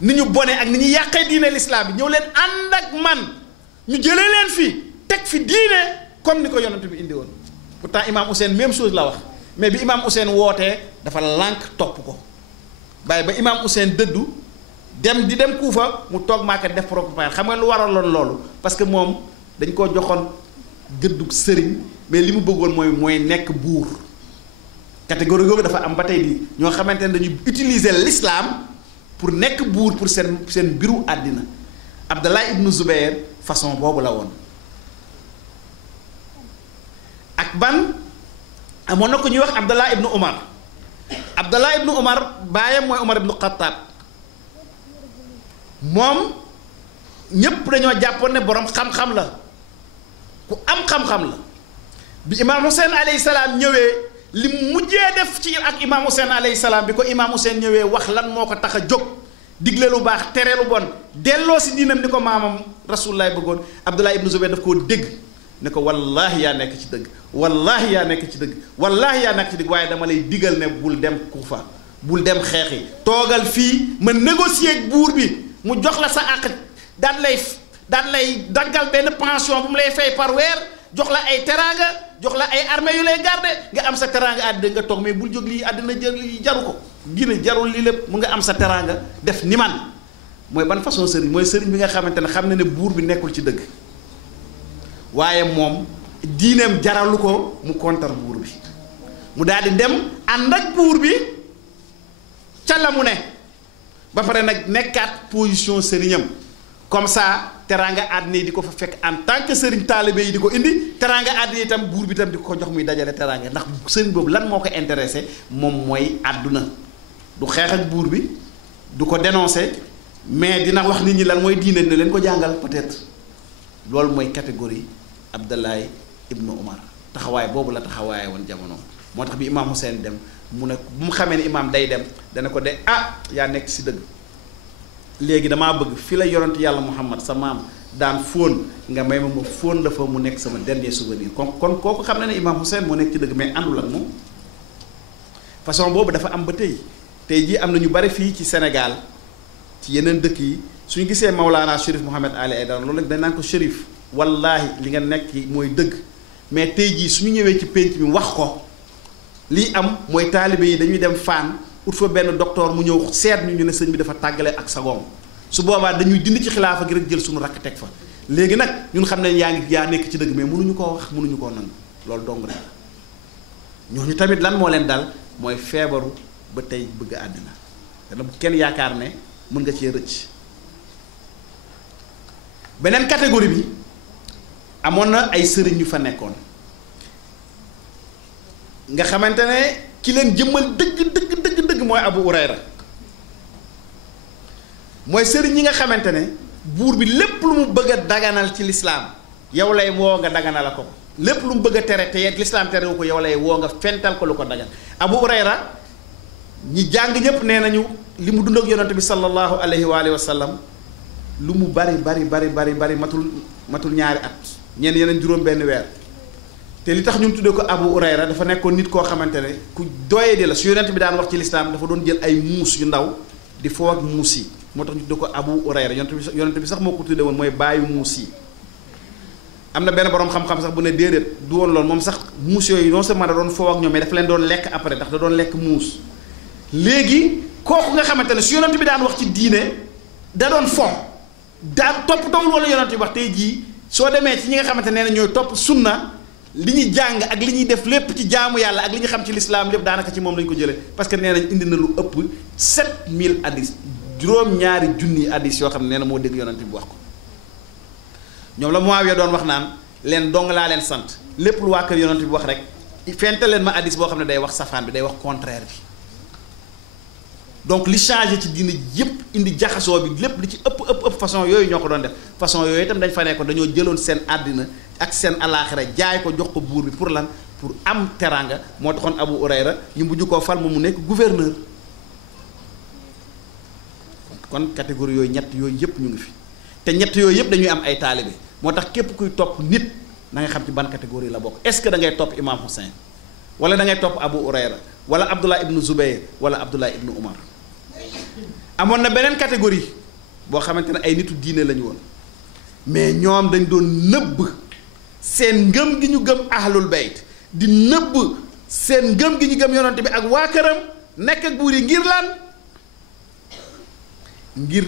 ni ñu bone ak ni ñu yàqee diine l'islam bi ñëw leen ànd ak man ñu jëlee leen fi teg fi diine comme ni ko yonent bi indi woon pourtant imaam Hussein même chose la wax mais bi imaam Hussein wootee dafa lànk topp ko bàyyi ba imaam Hussein dëddu di dem Kuufa mu toog Màkka def propagande xam nga lu waraloon loolu parce que moom dañ koo joxoon gëddug sëriñ mais li mu bëggoon mooy nekk buur catégorie googu dafa am ba tey di ñoo xamante ne dañuy utiliser l'islam pour nekk buur pour seen mbiru àddina Abdallah ibnu Zubayr façon boobu la woon ak ban amoon na ko ñuy wax Abdallah ibnu Umar baayam mooy Umar ibnu Xattaab moom ñépp dañoo jàppoon ne boroom xam-xam la ku am xam-xam la bi imaam Hussein alayhi salaam ñëwee li mujjee def ci ak imaam Hussein alayhi salaam bi ko imaam Hussein ñëwee wax lan moo ko tax a jóg digle lu baax tere lu bon delloo si diinam ni ko maamam rasulullah bëggoon Abdullah ibnu Zubayr daf koo dégg ne ko wallaahi yaa nekk ci dëgg wallaahi yaa nekk ci dëgg wallaahi yaa nekk ci dëgg waaye dama lay digal ne bul dem Kuufa bul dem xeexi toogal fii ma négocier ak buur bi mu jox la sa àq daan lay daggal benn pension bu mu lay fay par weer jox la ay teraanga jox la ay armée yu lay garde nga am sa teraanga àddina nga toog mais bul jóg lii àddina jaru ko gine jarul lii lépp mu nga am sa teraanga def ni man mooy ban façon sëriñ mooy sëriñ bi nga xamante ne xam na ne buur bi nekkul ci dëgg waaye moom diineem jaralu ko mu kontar buur bi mu daal di dem ànd ak buur bi ca la mu ne ba pare nag nekkaat position sëriñam comme ça teraanga àddina yi di ko fa fekk en tant que sëriñ taalibe yi di ko indi teraanga àddina itam buur bi itam di ko jox muy dajale teraanga ndax sëriñ boobu lan moo ko intéressé moom mooy àdduna du xeex ak buur bi du ko dénoncer mais dina wax nit ñi lan mooy diine ne leen ko jàngal peut-être loolu mooy catégorie Abdallah ibnu Umar taxawaay boobu la taxawaaye woon jamono moo tax bi imaam Hussein dem mu ne bu mu xamee ne imaam day dem dana ko de yaa nekk si dëgg léegi damaa bëgg fi la yonent yàlla Muhammad sa maam daan fóon nga may ma fóon dafa mu nekk sama dernier souvenir kon kooku xam na ne imaam Hussein moo nekk ci dëgg mais àndul ak moom façon boobu dafa am ba tey jii am na ñu bari fii ci Sénégal ci yeneen dëkk yi suñu gisee Maulana Chérif Mouhamed Ali Aïdara loolu nag dañ naan ko Chérif wallaahi li nga nekk mooy dëgg mais tey jii suñu ñëwee ci pénc mi wax ko lii am mooy taalibe yi dañuy dem Fann ut fa benn docteur mu ñëw seet ñu ne sëñ bi dafa tàggale ak sagoom su boobaa dañuy dindi ci xilaafa gi rek jël suñu rakk teg fa léegi nag ñun xam ne yaa nekk ci dëgg mais mënuñu koo wax mënuñu koo nangu loolu dong rek ñooñu tamit lan moo leen dal mooy feebaru ba tey bëgg àddina dana bu kenn yaakaar ne mën nga cee rëcc beneen catégorie bi amoon na ay sëriñ yu fa nekkoon nga xamante ne ki leen jëmmal dëgg mooy Abu Hurayra mooy sëriñ ñi nga xamante ne buur bi lépp lu mu bëgg a daganal ci lislaam yow lay woo nga daganal ko lépp lu mu bëgg a tere te lislaam terewu ko yow lay woo nga fental ko lu ko dagan Abu Hurayra ñi jàng ñëpp nee nañu li mu dund ak yonante bi sallallahu alayhi wa sallam lu mu bari matul ñaari at ñenn yeneen juróom benn weer te li tax ñun tuddee ko Abu Hurayra dafa nekkoon nit koo xamante ne ku doyee di la su yonent bi daan wax ci lislaam dafa doon jël ay muus yu ndaw di foo ak muus yi moo tax ñu tuddee ko Abu Hurayra yonent bi sax moo ko tuddee woon mooy bàyyi muus yi am na benn borom xam-xam sax bu ne déedéet du woon loolu moom sax muus yooyu non seulement da doon foo ak ñoom mais dafa leen doon lekk après ndax da doon lekk muus léegi kooku nga xamante ne su yonent bi daan wax ci diine da doon fo daan topp toppul wala yonent bi wax tey jii soo demee ci ñi nga xamante ne ñooy topp sunna li ñuy jàng ak li ñuy def lépp ci jaamu yàlla ak li ñu xam ci lislaam lépp daanaka ci moom lañ ko jëlee parce que nee nañ indi na lu ëpp 7000 hadis juróom-ñaari junni hadis yoo xam ne nee na moo dégg yonent bi wax ko ñoom la Muawiya doon wax naan leen dong laa leen sant lépp lu waa kër yonent bi wax rek fente leen ma hadis boo xam ne day wax safaan bi day wax contraire bi donc li changé ci diine yépp indi jaxasoo bi lépp li ci ëpp façon yooyu ñoo ko doon def façon yooyu itam dañ fa nekkoon dañoo jëloon seen àddina ak seen alaaxira jaay ko jox ko buur bi pour lan pour am teranga moo taxoon Abu Hurayra ñu mujj koo fal moom mu nekk gouverneur kon catégorie yooyu ñett yooyu yëpp ñu ngi fi te ñett yooyu yëpp dañuy am ay taalibe moo tax képp kuy topp nit na nga xam ci ban catégorie la bokk est-ce que da ngay topp Imam Hussein wala da ngay topp Abu Hurayra wala Abdullah ibnu Zubayr wala Abdullah ibnu Umar amoon na beneen catégorie boo xamante ne ay nitu diine lañu woon mais ñoom dañ doon nëbb seen ngëm gi ñu gëm ahlul bayt di nëbb seen ngëm gi ñu gëm yonante bi ak waa këram nekk ak buur yi ngir lan ngir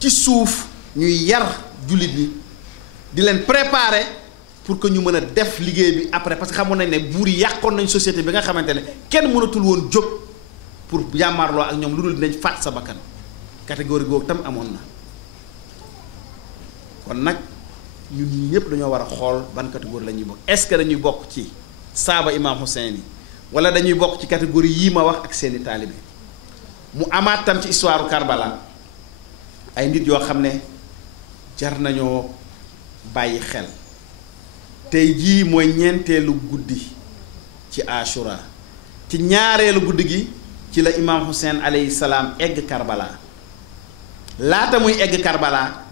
ci suuf ñuy yar jullit ñi di leen préparer pour que ñu mën a def liggéey bi après parce que xamoon nañ ne buur yi yàqoon nañ société bi nga xamante ne kenn mënatul woon jóg pour jàmmaarloo ak ñoom lu dul dinañ faat sa bakkan catégorie googu tam amoon na kon nag ñun ñii ñëpp dañoo war a xool ban catégorie la ñuy bokk est-ce que dañuy bokk ci saaba Imam Hussein yi wala dañuy bokk ci catégorie yii ma wax ak seeni taalibe mu amaat tam ci histoire Karbala ay nit yoo xam ne jar nañoo bàyyi xel tey jii mooy ñeenteelu guddi ci Ashura ci ñaareelu guddi gi ci la imaam Hussein alayhi salaam egg Karbala laata muy egg Karbala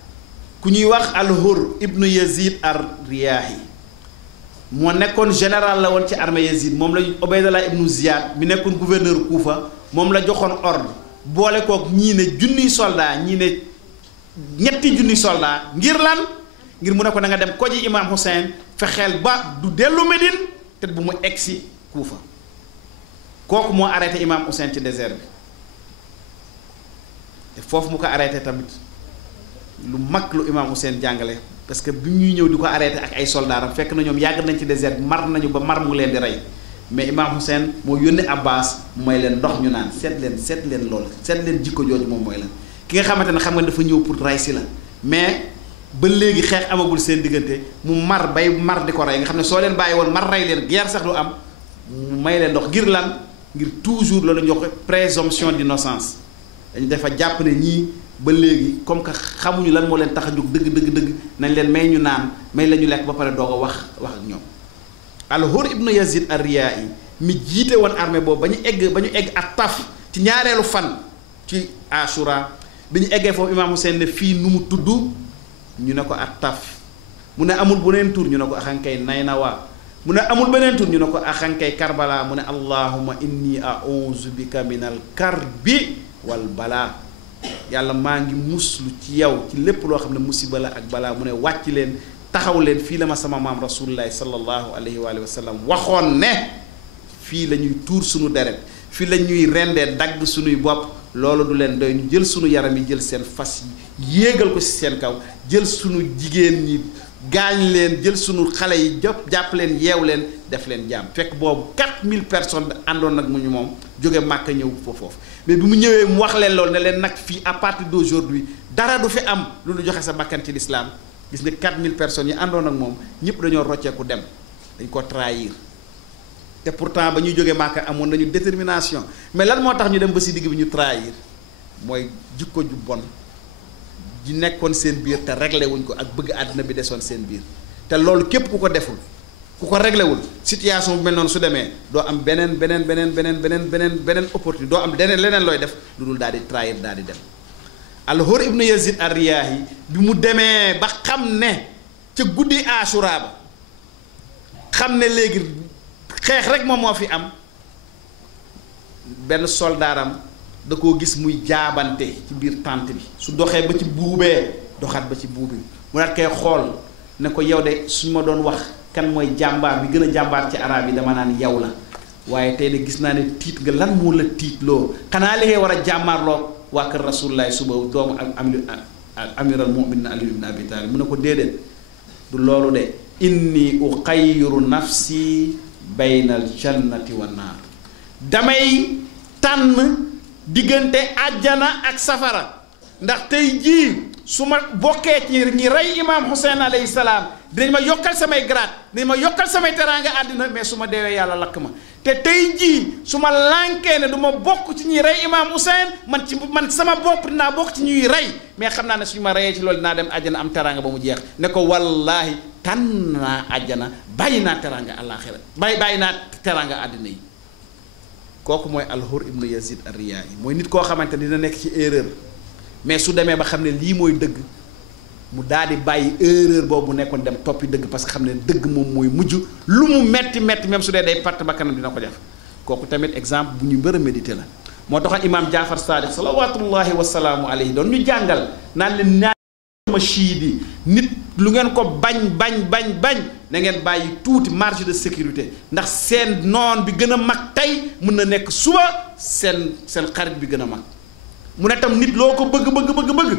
ku ñuy wax al-Hurr ibnu Yazid ar-Riyahi moo nekkoon général la woon ci armée Yazid moom la Ubaydallah ibnu Ziyad mi nekkoon gouverneur Kufa moom la joxoon ordre boole kook ñii ne junniy soldat ñii ne ñetti junniy soldat ngir lan ngir mu ne ko da nga dem koji imaam Hussein fexeel ba du dellu Médine te bu mu egsi Kufa kooku moo arrêté imaam Hussein ci désert bi te foofu mu ko arrêté tamit lu mag lu imaam Hussein jàngale parce que bi ñuy ñëw di ko arrêté ak ay soldaaram fekk na ñoom yàgg nañ ci désert bi mar nañu ba mar mu leen di rey mais imaam Hussein moo yónni Abbas mooy leen ndox ñu naan seet leen lool seet leen jikko jooju moom mooy lan ki nga xamante ne xam nga dafa ñëw pour rey si la mais ba léegi xeex amagul seen diggante mu mar bay mar di ko rey nga xam ne soo leen bàyyi woon mar rey leen guerre sax du am mu may leen ndox ngir lan ngir toujours loolu ñu wax présomption d'innocence dañu dafa jàpp ne ñii ba léegi comme que xamuñu lan moo leen tax a jóg dëgg nañ leen may ñu naan may la ñu lekk ba pare doog a wax ak ñoom al-Hurr ibnu Yazid ar-Riya'i mi jiite woon armée boobu ba ñu egg ak Taf ci ñaareelu fan ci Ashura bi ñu eggee foofu imaam Hussein ne fii nu mu tudd ñu ne ko ak Taf mu ne amul beneen tur ñu ne ko axankay Naynawa mu ne amul beneen tur ñu ne ko axankay Karbala mu ne allahumma inni a'udhu bika minal karbi wal balaa yàlla maa ngi muslu ci yow ci lépp loo xam ne musiba la ak balaa mu ne wàcc leen taxaw leen fii la ma sama maam rasulullahi sallallahu alayhi wa sallam waxoon ne fii la ñuy tuur suñu deret fii la ñuy rendee dagg suñuy bopp loolu du leen doy ñu jël suñu yaram yi jël seen fas yi yéegal ko ci seen kaw jël suñu jigéen ñi gaañ leen jël suñu xale yi jàpp leen yeew leen def leen jaam fekk boobu 4000 personnes àndoon nag mu ñu moom jóge Màkka ñëw foofu mais bi mu ñëwee mu wax leen loolu ne leen nag fii à partir d'aujourd'hui dara du fi am lu lu joxe sa bakkan ci l'islam gis nga 4000 personnes yi àndoon ak moom ñëpp dañoo rocceeku dem dañ ko trahir te pourtant ba ñuy jógee Màkka amoon nañu détermination mais lan moo tax ñu dem ba si digg bi ñu trahir mooy jikko ju bon ji nekkoon seen biir te réglé wuñ ko ak bëgg àddina bi desoon seen biir te loolu képp ku ko deful ku ko réglé wul situation bu mel noonu su demee doo am beneen opportunité doo am leneen looy def lu dul daal di trahir daal di dem al-Hurr ibnu Yazid ar-Riyahi bi mu demee ba xam ne ca guddi Ashura ba xam ne léegi xeex rek moom moo fi am benn soldaaram da koo gis muy jaabante ci biir tànt bi su doxee ba ci buubee doxaat ba ci buubi mu daat koy xool ne ko yow de suñ ma doon wax kan mooy jàmbaar bi gën a jàmbaar ci arab yi dama naan yow la waaye tey de gis naa ne tiit nga lan moo la tiitloo xanaa li ngay war a jàmmaarloo waa kër rasulullahi suba doomu amiral mu'minin Ali ibn Abi Talib mu ne ko déedéet du loolu de inni uxayyiru nafsi baynal jannati wan naar damay tànn diggante àjjana ak safara ndax tey jii su ma bokkee ci ñi rey imaam Hussein alayhi salaam dinañ ma yokkal samay grade dinañ ma yokkal samay teraanga àddina mais su ma deewee yàlla lakk ma te tey jii su ma lànkee ne du ma bokk ci ñuy rey imaam Hussein man sama bopp dinaa bokk ci ñuy rey mais xam naa ne suñu ma reyee ci loolu dinaa dem àjjana am teraanga ba mu jeex ne ko wallaahi tànn naa àjjana bàyyi naa teraanga àllaaxira bàyyi naa teraanga àddina yi kooku mooy al-Hurr ibnu Yazid ar-Riyahi mooy nit koo xamante dina nekk ci erreur mais su demee ba xam ne lii mooy dëgg mu daal di bàyyi erreur boobu nekkoon dem toppi dëgg parce que xam ne dëgg moom mooy mujj lu mu metti même su dee day part ba kanam dina ko def kooku tamit exemple bu ñu mbër a méditer la moo taxoon imaam Jaafar Sadiq salawatullahi wasalaamu alayhi doon ñu jàngal naan leen ma chiite yi nit lu ngeen ko bañ na ngeen bàyyi tuuti marge de sécurité ndax seen noon bi gën a mag tey mën na nekk suba seen xarit bi gën a mag mu ne tam nit loo ko bëgg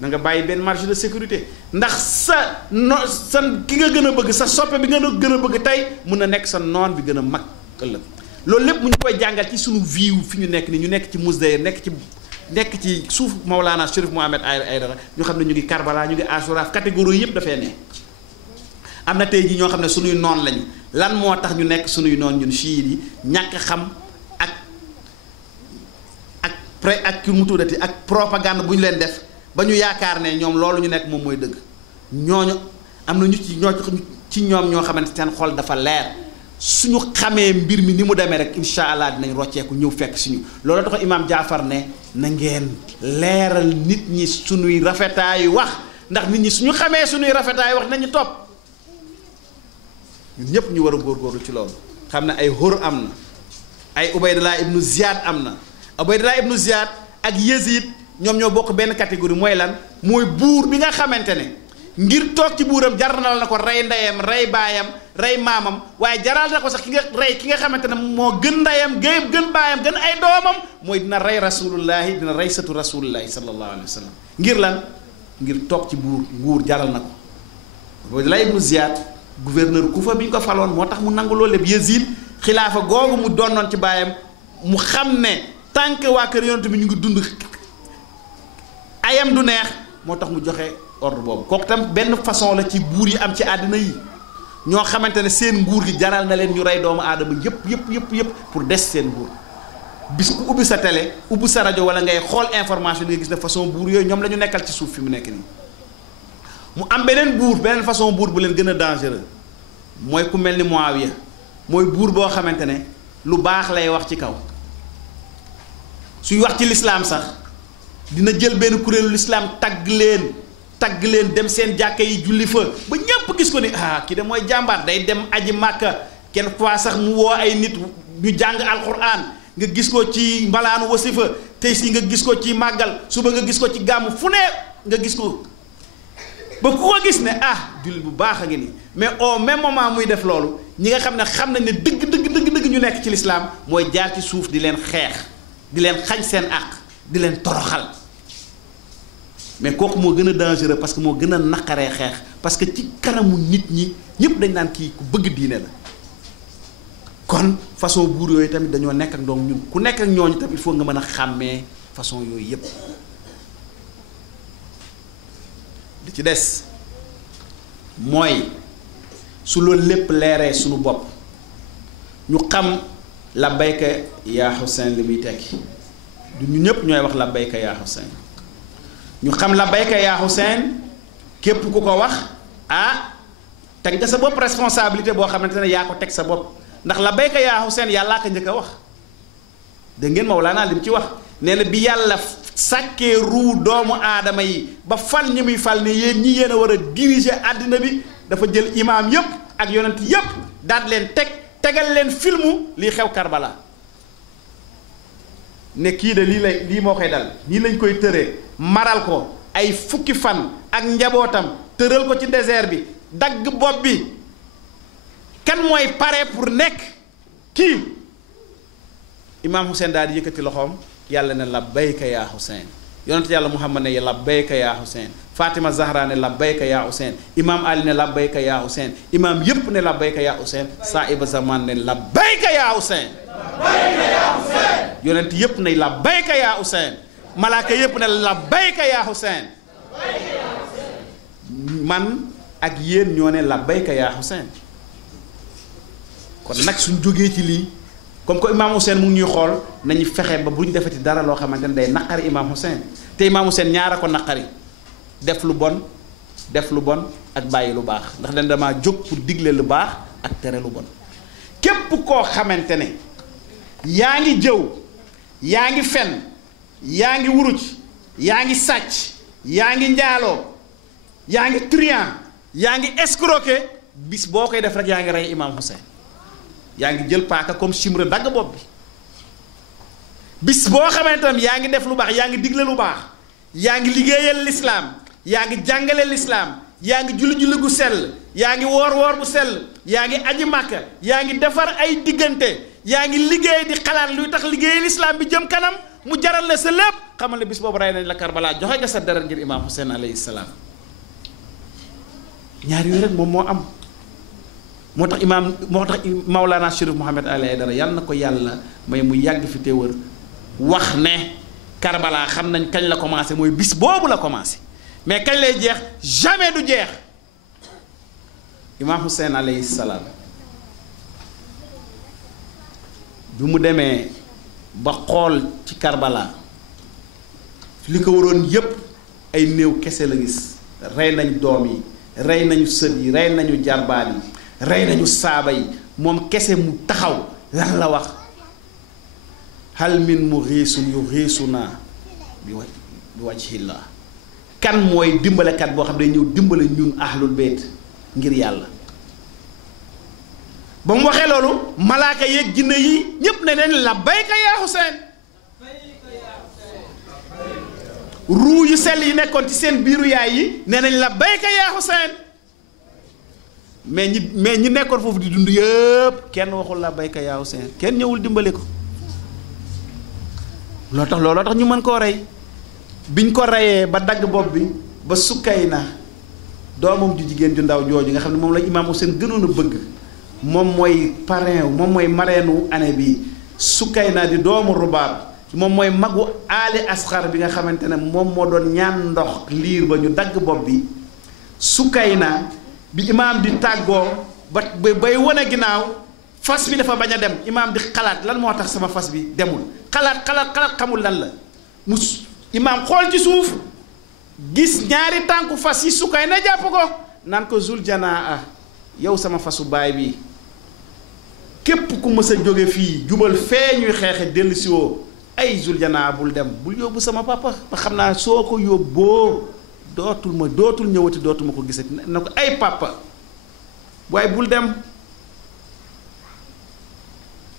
na nga bàyyi benn marge de sécurité ndax sa ki nga gën a bëgg sa soppe bi nga gën a bëgg tey mën na nekk sa noon bi gën a mag ëllëg loolu lépp mu ñu koy jàngal ci suñu vie fi ñu nekk ni ñu nekk ci Mousdayr nekk ci suuf Mawlana Chérif Mohamed Aïdara ñu xam ne ñu ngi Karbala ñu ngi Ashura catégorie yëpp dafay ne am na tey jii ñoo xam ne suñuy noon lañu lan moo tax ñu nekk suñuy noon ñun chiites yi ñàkk xam ak ki mu tuddati ak propagande bu ñu leen def ba ñu yaakaar ne ñoom loolu ñu nekk moom mooy dëgg ñooñu am na ñu ci ñoom ñoo xamante seen xol dafa leer suñu xamee mbir mi ni mu demee rek incha allah dinañ rocceeku ñëw fekk suñu loolu tax imaam Jaafar ne na ngeen leeral nit ñi suñuy rafetaayu wax ndax nit ñi suñu xamee suñuy rafetaayu wax nañu topp ñun ñëpp ñu war a góorgóorlu ci loolu xam ne ay Hur am na ay Ubaydullah ibnu Ziyad am na Ubaydullah ibnu Ziyad ak Yazid ñoom ñoo bokk benn catégorie mooy lan mooy buur bi nga xamante ne ngir toog ci buuram jaral na ko rey ndeyam rey baayam rey maamam waaye jaral na ko sax ki nga xamante ne moo gën ndeyam gën baayam gën ay doomam mooy dina rey rasulullahi dina rey satu rasulullahi sallallahu alayhi wa sallam ngir lan ngir toog ci nguur jaral na ko Ubaydullah ibnu Ziyad gouverneur Kufa bi ñu ko faloon moo tax mu nangu loolu lépp Yazid xilaafa googu mu donnoon ci baayam mu xam ne tant que waa kër yonent bi ñu ngi dund ayam du neex moo tax mu joxe ordre boobu kooku tam benn façon la ci buur yi am ci àddina yi ñoo xamante ne seen nguur gi jaral na leen ñu rey doomu aadama yëpp pour des seen nguur bis ku ubbi sa télé ubbi sa rajo wala ngay xool information di nga gis ne façon buur yooyu ñoom la ñu nekkal ci suuf fi mu nekk nii mu am beneen façon buur bu leen gën a dangereux mooy ku mel ni Muawiya mooy buur boo xamante ne lu baax lay wax ci kaw suy wax ci lislaam sax dina jël benn kuréelu lislaam tagg leen dem seen jàkka yi julli fa ba ñépp gis ko ni kii de mooy jàmbaar day dem aji màkka kenn fois sax mu woo ay nit ñu jàng alquran nga gis ko ci mbalaanu wasifa tey si nga gis ko ci màggal suba nga gis ko ci gàmm fu ne nga gis ko ba ku ko gis ne julli bu baax a ngi nii mais au même moment muy def loolu ñi nga xam nañ ne dëgg ñu nekk ci lislaam mooy jaar ci suuf di leen xeex di leen xañ seen àq di leen toroxal mais kooku moo gën a dangereux parce que moo gën a naqaree xeex parce que ci kanamu nit ñi ñëpp dañ naan kii ku bëgg diine la kon façon buur yooyu tamit dañoo nekk ak doom ñun ku nekk ak ñooñu tamit il faut nga mën a xàmmee façon yooyu yëpp li ci des mooy su loolu lépp leeree suñu bopp ñu xam labbayka yaa Hussein li muy tekki du ñu ñëpp ñooy wax labbayka yaa Hussein ñu xam labbayka yaa Hussein képp ku ko wax teg nga sa bopp responsabilité boo xamante ne yaa ko teg sa bopp ndax labbayka yaa Hussein yàllaa ko njëkk a wax dégg ngeen Mawlaana li mu ci wax nee na bi yàlla sàkkee ruu doomu aadama yi ba fal ñi muy fal ne yéen ñi yéen a war a diriger àddina bi dafa jël imaam yépp ak yonent yépp daat leen tegal leen filmu lii xew Karbala ne kii de lii moo koy dal nii lañ koy tëree maral ko ay fukki fan ak njabootam tëral ko ci désert bi dagg bopp bi kan mooy pare pour nekk kii imaam Hussein daal di yëkkati loxoom yàlla ne labbayka yaa Hussein yonent yàlla Muhammad ne labbayka yaa Hussein Fatima Zahra ne labbayka yaa Hussein imaam Ali ne labbayka yaa Hussein imaam yépp ne labbayka yaa Hussein Saa'iba Zaman ne labbayka yaa Hussein yonent yépp ne labbayka yaa Hussein malaaka yépp ne labbayka yaa Hussein man ak yéen ñoo ne labbayka yaa Hussein kon nag suñ jógee ci lii comme que imaam Hussein mu ngi ñuy xool nañu fexe ba bu ñu defati dara loo xamante ne day naqari imaam Hussein te imaam Hussein ñaara ko naqari def lu bon ak bàyyi lu baax ndax dañ damaa jóg pour digle lu baax ak tere lu bon képp koo xamante ne yaa ngi jëw yaa ngi fen yaa ngi wuruj yaa ngi sàcc yaa ngi njaaloo yaa ngi truand yaa ngi escroquer bis boo koy def rek yaa ngi rey imaam Hussein yaa ngi jël paaka comme chimre dagg bopp bi bis boo xamante ne yaa ngi def lu baax yaa ngi digle lu baax yaa ngi liggéeyal lislaam yaa ngi jàngale lislaam yaa ngi julli gu sell yaa ngi woor bu sell yaa ngi aji màkka yaa ngi defar ay diggante yaa ngi liggéey di xalaat luy tax liggéeyal lislaam bi jëm kanam mu jaral la sa lépp xamal ne bis boobu rey nañ la Karbala joxe nga sa deret ngir imaam Hussein alayhi salaam ñaar yooyu rek moom moo am moo tax Mawlana Chérif Mouhamed Ali Aidara yàlla na ko yàlla may mu yàgg fi te wër wax ne Karbala xam nañ kañ la commencé mooy bis boobu la commencé mais kañ lay jeex jamais du jeex imaam Hussein alayhi salaam bi mu demee ba xool ci Karbala li ko waroon yépp ay néew kese la gis rey nañ doom yi rey nañu sët yi rey nañu jarbaat yi rey nañu saaba yi moom kese mu taxaw lan la wax hal min mughiisun yughiisunaa bi wajhillah kan mooy dimbalekat boo xam ne day ñëw dimbale ñun ahlul bayt ngir yàlla ba mu waxee loolu malaaka yeeg jinne yi ñépp ne neen labbayka yaa Hussein ruu yu sell yi nekkoon ci seen biiru yaay yi nee nañ labbayka yaa Hussein mais ñi nekkoon foofu di dund yëpp kenn waxul labbayka yaa Hussein kenn ñëwul dimbale ko looloo tax ñu mën koo rey biñ ko reyee ba dagg bopp bi ba Sukayna doomam ju jigéen ju ndaw jooju nga xam ne moom la imaam Hussein gënoon a bëgg moom mooy parrain moom mooy marraine année bi Sukayna di doomu Rubaab moom mooy magu Ali Asxar bi nga xamante ne moom moo doon ñaan ndox liir ba ñu dagg bopp bi Sukayna bi imaam di tàggoo ba bay wane ginnaaw fas bi dafa bañ a dem imaam di xalaat lan moo tax sama fas bi demul xalaat xamul lan la mu imaam xool ci suuf gis ñaari tànku fas yi Sukayna jàpp ko naan ko zul janaa yow sama fasu baay bi képp ku mës a jóge fii jubal fee ñuy xeexe dellu si woo ay zul janaa bul dem bul yóbbu sama papa ba xam naa soo ko yóbboo dootul ñëwati dootuma ko gisati na ko ay papa waaye bul dem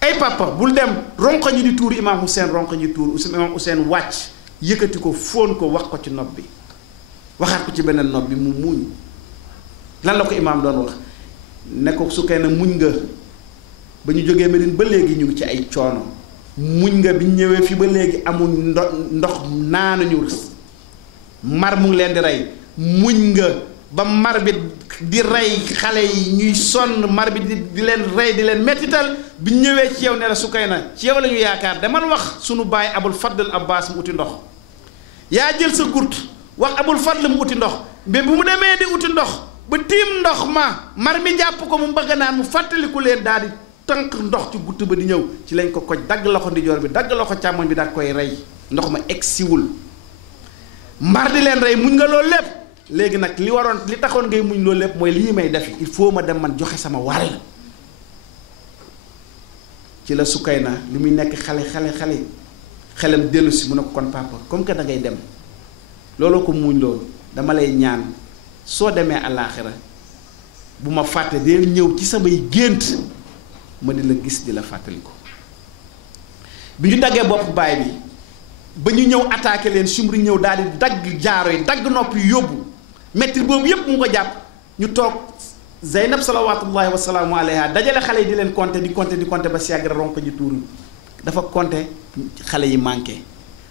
ay papa bul dem ronko ñi di tuur imaam Hussein ronko ñi tuur imaam Hussein wàcc yëkkati ko fóon ko wax ko ci nopp bi waxaat ko ci beneen nopp bi mu muuñ lan la ko imaam doon wax ne ko Sukayna muñ nga ba ñu jógee Medine ba léegi ñu ngi ci ay coono muñ nga bi ñu ñëwee fi ba léegi amul ndox naanuñu mar mu ngi leen di rey muñ nga ba mar bi di rey xale yi ñuy sonn mar bi di leen rey di leen mettital bi ñu ñëwee ci yow ne la Sukayna ci yow la ñu yaakaar demal wax sunu baay Abul Fadl Abbas mu uti ndox yaa jël sa gurt wax Abul Fadl mu uti ndox mais bu mu demee di uti ndox ba tiim ndox ma mar mi jàpp ko mu bëgg naan mu fàttaliku leen daal di tànk ndox ci gutt ba di ñëw ci lañ ko koj dagg loxo ndijoor bi dagg loxo càmmoñ bi daal koy rey ndox ma egsiwul mar di leen rey muñ nga loolu lépp léegi nag li taxoon ngay muñ loolu lépp mooy lii may def il faut ma dem man joxe sama wàll ci la Sukayna li muy nekk xelam dellu si mu ne ko kon papa comme que da ngay dem looloo ko muñ loolu dama lay ñaan soo demee àllaaxira bu ma fàtte dee ñëw ci samay gént ma di la gis di la fàttali ko bi ñu daggee bopp baay bi ba ñu ñëw attaqué leen Sumri ñëw daal di dagg jaaro yi dagg nopp yi yóbbu metti boobu yépp mu ko jàpp ñu toog Zeynab salawaatullahi wa salaamu alayha dajale xale yi di leen compter ba si yàgg ronko ji tuuru dafa compter xale yi manqué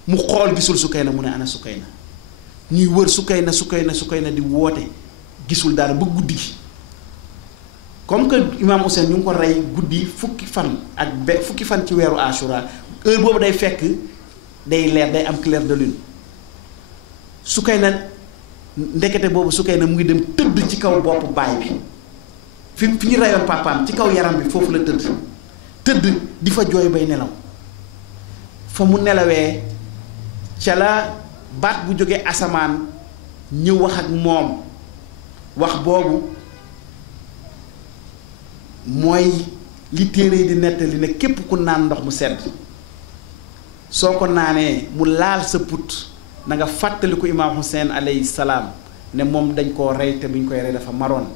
mu xool gisul Sukayna mu ne ana Sukayna ñuy wër Sukayna di woote gisul dara ba guddi gi comme que imaam Hussein ñu ngi ko rey guddi fukki fan ci weeru Ashura heure boobu day fekk day leer day am clair de lune Sukayna ndekete boobu Sukayna mu ngi dem tëdd ci kaw boppu baay bi fi ñu reyoon papaam ci kaw yaram bi foofu la tëdd di fa jooy bay nelaw fa mu nelawee ca la baat bu jógee asamaan ñëw wax ak moom wax boobu mooy li téere yi di nettali ne képp ku naan ndox mu sedd soo ko naanee mu laal sa put na nga fàttaliku imaam Hussein alayhi salaam ne moom dañ koo rey te buñ koy rey dafa maroon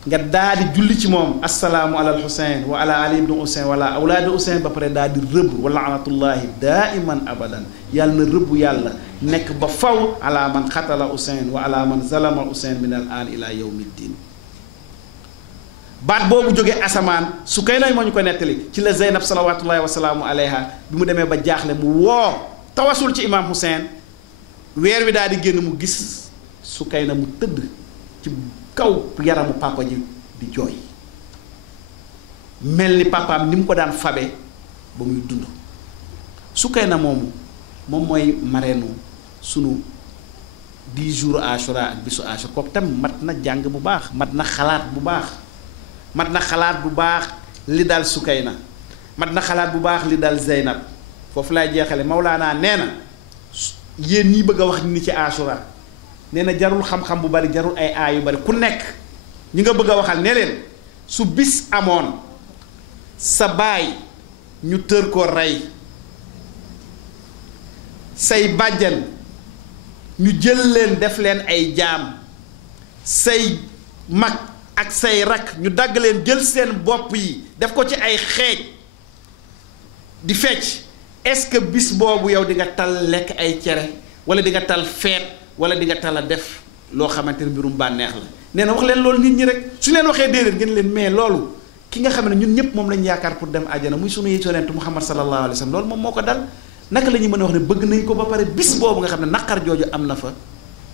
nga daal di julli ci moom assalaamu alal Hussein wa ala ali ibnu Hussein wala awlaadu Hussein ba pare daal di rëbb wala anatullahi daiman abadan yàlla na rëbb yàlla nekk ba faw ala man xatala Hussein wa ala man zalama Hussein min al an ila yawmi ddin baat boobu jógee asamaan Sukayna moo ñu ko nettali ci la Zeynab salawatullahi wa salaamu alayha bi mu demee ba jaaxle mu woo tawasul ci imaam Hussein weer wi daal di génn mu gis Sukayna mu tëdd ci kaw yaramu papa ji di jooy mel ni papaam ni mu ko daan fabe ba muy dund Sukayna moom mooy mareenu sunu 10 jours Ashura ak bisu Ashura kooku tam mat na jàng bu baax mat na xalaat bu baax li dal Sukayna mat na xalaat bu baax li dal Zeynab foofu laay jeexale Mawlaana nee na yéen ñi bëgg a wax ni ci Ashura nee na jarul xam-xam bu bari jarul ay aay yu bari ku nekk ñi nga bëgg a waxal ne leen su bis amoon sa baay ñu tër ko rey say bàjjan ñu jël leen def leen ay jaam say mag ak say rak ñu dagg leen jël seen bopp yi def ko ci ay xeej di fecc est-ce que bis boobu yow di nga tal lekk ay cere wala di nga tal feet wala di nga tal a def loo xamante ne mbirum bànneex la nee na wax leen loolu nit ñi rek su leen waxee déedéet ngeen leen mais loolu ki nga xam ne ñun ñëpp moom lañu yaakaar pour dem àjjana muy sunu yonent Muhammad sallallahu alayhi wa sallam loolu moom moo ko dal naka la ñuy mën a wax ne bëgg nañ ko ba pare bis boobu nga xam ne naqar jooju am na fa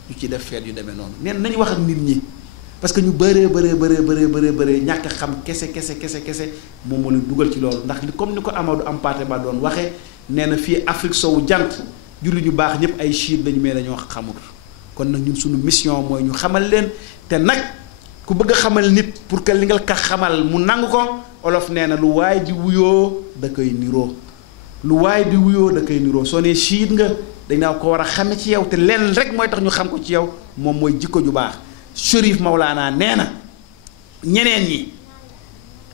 ñu ci def feet yu demee noonu neen nañu wax ak nit ñi parce que ñu bëree ñàkk xam kese moom moo leen dugal ci loolu ndax comme ni ko Amadou Hampâté Bâ doon waxee nee na fii Afrique sowu jant julli ñu baax ñëpp ay chiite lañu mais dañoo xamul kon nag ñun suñu mission mooy ñu xamal leen te nag ku bëgg a xamal nit pour que li nga ka xamal mu nangu ko olof nee na lu waay di wuyoo da koy niroo soo nee chiite nga dañ naa ko war a xame ci yow te lenn rek mooy tax ñu xam ko ci yow moom mooy jikko ju baax Chérif Maulana nee na ñeneen ñi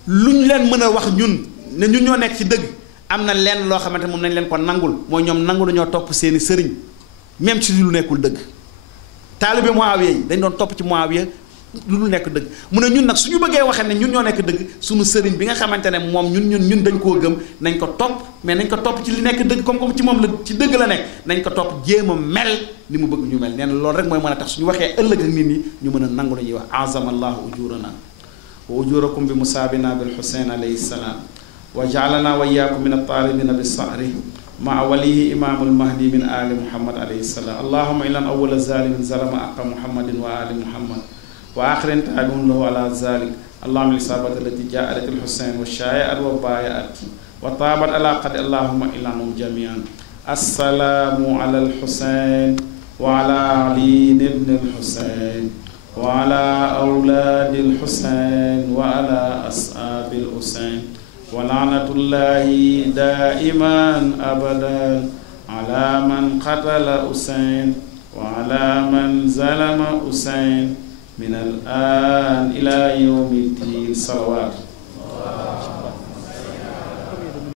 luñ leen mën a wax ñun ne ñun ñoo nekk ci dëgg am na lenn loo xamante moom nañ leen ko nangul mooy ñoom nangu dañoo topp seeni sëriñ même ci lu nekkul dëgg taalibe Muawiya yi dañ doon topp ci Muawiya lu nekk dëgg mu ne ñun nag suñu bëggee waxee ne ñun ñoo nekk dëgg suñu sëriñ bi nga xamante ne moom ñun dañ koo gëm nañ ko topp mais nañ ko topp ci li nekk dëgg comme ci moom la ci dëgg la nekk nañ ko topp jéem a mel ni mu bëgg ñu mel nee na loolu rek mooy mën a tax suñu waxee ëllëg ak nit ñi ñu mën a nangu la ñuy wax azamallahu ujurana wa ujurakum bi musaabina bil Husayn alayhi salaam wa ja'alana wa iyyakum min at-talibina bis sahri مع وليه إمام المهدي من آل محمد عليه السلام اللهم إلا أول ظالم ظلم حق محمد وآل محمد وآخر تابعون له على ذلك اللهم الإصابة التي جاءت الحسين والشائعة وبايعت وطابت على قد اللهم إلهم جميعا السلام على الحسين وعلى علي بن الحسين وعلى أولاد الحسين وعلى أصحاب الحسين ولعنة الله دائما أبدا على من قتل حسين وعلى من ظلم حسين من الآن إلى يوم الدين صلوات